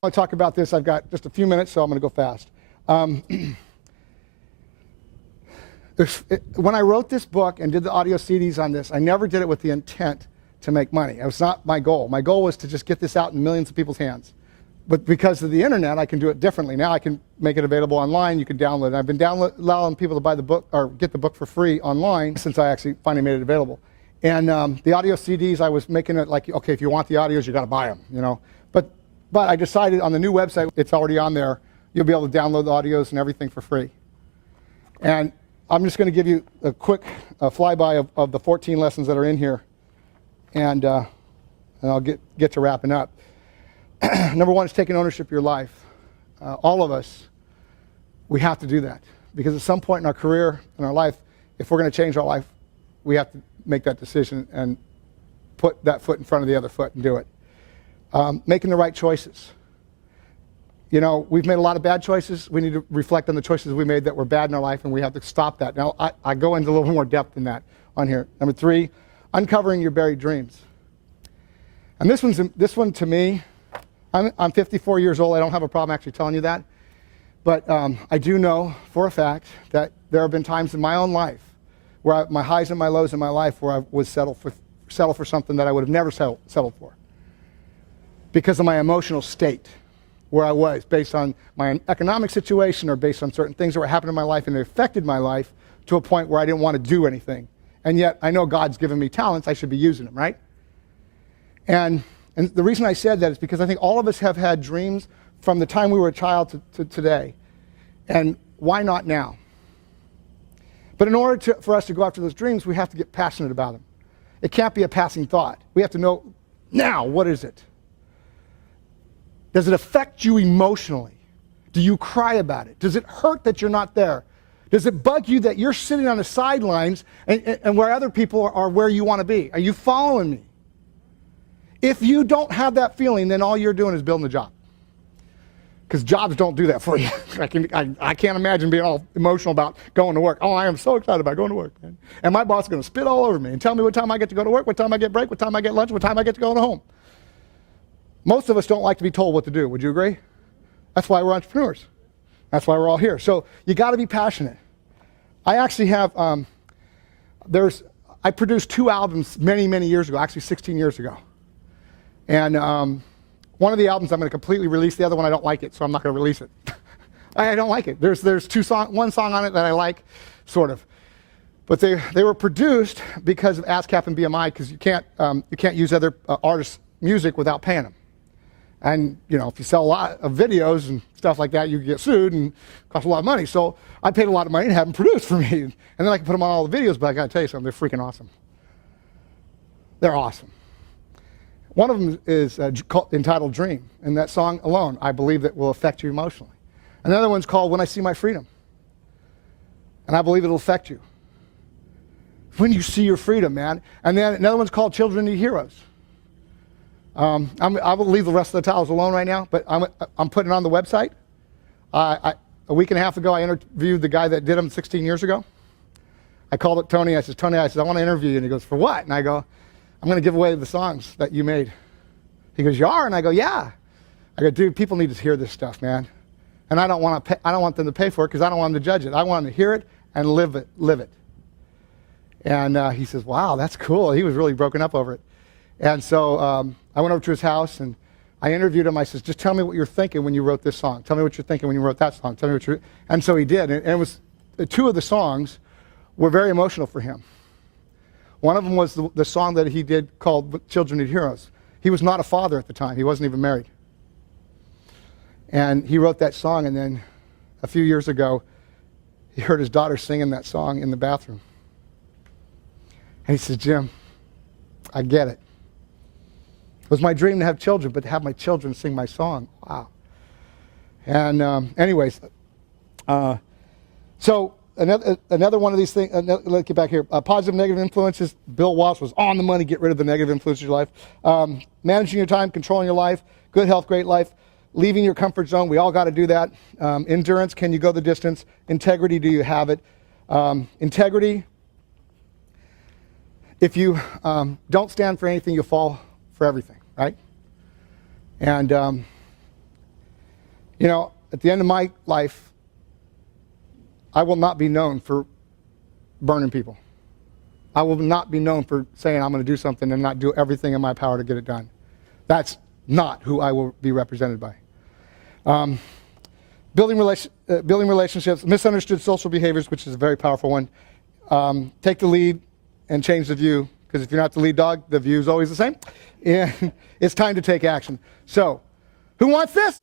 want to talk about this. I've got just a few minutes, so I'm going to go fast. When I wrote this book and did the audio CDs on this, I never did it with the intent to make money. It was not my goal. My goal was to just get this out in millions of people's hands. But because of the internet, I can do it differently. Now I can make it available online. You can download it. I've been allowing people to buy the book or get the book for free online since I actually finally made it available. And the audio CDs, I was making it like, okay, if you want the audios, you got to buy them, you know. But I decided on the new website, it's already on there. You'll be able to download the audios and everything for free. And I'm just going to give you a quick flyby of the 14 lessons that are in here, and I'll get to wrapping up. Number one is taking ownership of your life. All of us, we have to do that, because at some point in our career, in our life, if we're going to change our life, we have to make that decision and put that foot in front of the other foot and do it. Making the right choices. You know, we've made a lot of bad choices. We need to reflect on the choices we made that were bad in our life, and we have to stop that. Now, I go into a little more depth than that on here. Number three, uncovering your buried dreams. And this one to me, I'm 54 years old. I don't have a problem actually telling you that. But I do know for a fact that there have been times in my own life where my highs and my lows in my life where I would settle for something that I would have never settled for, because of my emotional state, where I was, based on my economic situation or based on certain things that were happening in my life, and it affected my life to a point where I didn't want to do anything. And yet, I know God's given me talents, I should be using them, right? And the reason I said that is because I think all of us have had dreams from the time we were a child to today. And why not now? But in order for us to go after those dreams, we have to get passionate about them. It can't be a passing thought. We have to know, now, what is it? Does it affect you emotionally? Do you cry about it? Does it hurt that you're not there? Does it bug you that you're sitting on the sidelines and where other people are where you want to be? Are you following me? If you don't have that feeling, then all you're doing is building a job. Because jobs don't do that for you. I can't imagine being all emotional about going to work. Oh, I am so excited about going to work, man. And my boss is going to spit all over me and tell me what time I get to go to work, what time I get break, what time I get lunch, what time I get to go home. Most of us don't like to be told what to do. Would you agree? That's why we're entrepreneurs. That's why we're all here. So you got to be passionate. I actually have, I produced 2 albums many, many years ago, actually 16 years ago. And one of the albums I'm going to completely release. The other one I don't like it, so I'm not going to release it. I don't like it. There's one song on it that I like, sort of. But they were produced because of ASCAP and BMI, because you can't use other artists' music without paying them. And, you know, if you sell a lot of videos and stuff like that, you get sued and cost a lot of money. So I paid a lot of money to have them produced for me. And then I can put them on all the videos, but I got to tell you something, they're freaking awesome. They're awesome. One of them is entitled Dream, and that song alone, I believe that will affect you emotionally. Another one's called When I See My Freedom, and I believe it'll affect you. When you see your freedom, man. And then another one's called Children Need Heroes. I will leave the rest of the titles alone right now, but I'm putting it on the website. A week and a half ago, I interviewed the guy that did them 16 years ago. I called up Tony. I said, Tony, I want to interview you. And he goes, for what? And I go, I'm going to give away the songs that you made. He goes, you are? And I go, yeah. I go, dude, people need to hear this stuff, man. And I don't want them to pay for it because I don't want them to judge it. I want them to hear it and live it. And he says, wow, that's cool. He was really broken up over it. And so I went over to his house and I interviewed him. I said, just tell me what you're thinking when you wrote this song. Tell me what you're thinking when you wrote that song. Tell me what you're... And so he did. And it was 2 of the songs were very emotional for him. One of them was the song that he did called Children Need Heroes. He was not a father at the time. He wasn't even married. And he wrote that song, and then a few years ago, he heard his daughter singing that song in the bathroom. And he says, Jim, I get it. It was my dream to have children, but to have my children sing my song, wow. And anyways, so another one of these things, let's get back here. Positive, negative influences. Bill Walsh was on the money. Get rid of the negative influences in your life. Managing your time, controlling your life. Good health, great life. Leaving your comfort zone. We all got to do that. Endurance. Can you go the distance? Integrity. Do you have it? Integrity. If you don't stand for anything, you'll fall for everything, right? And You know, at the end of my life, I will not be known for burning people. I will not be known for saying I'm going to do something and not do everything in my power to get it done. That's not who I will be represented by. Building relationships, misunderstood social behaviors, which is a very powerful one. Take the lead and change the view, because if you're not the lead dog, the view is always the same. And it's time to take action. So, who wants this?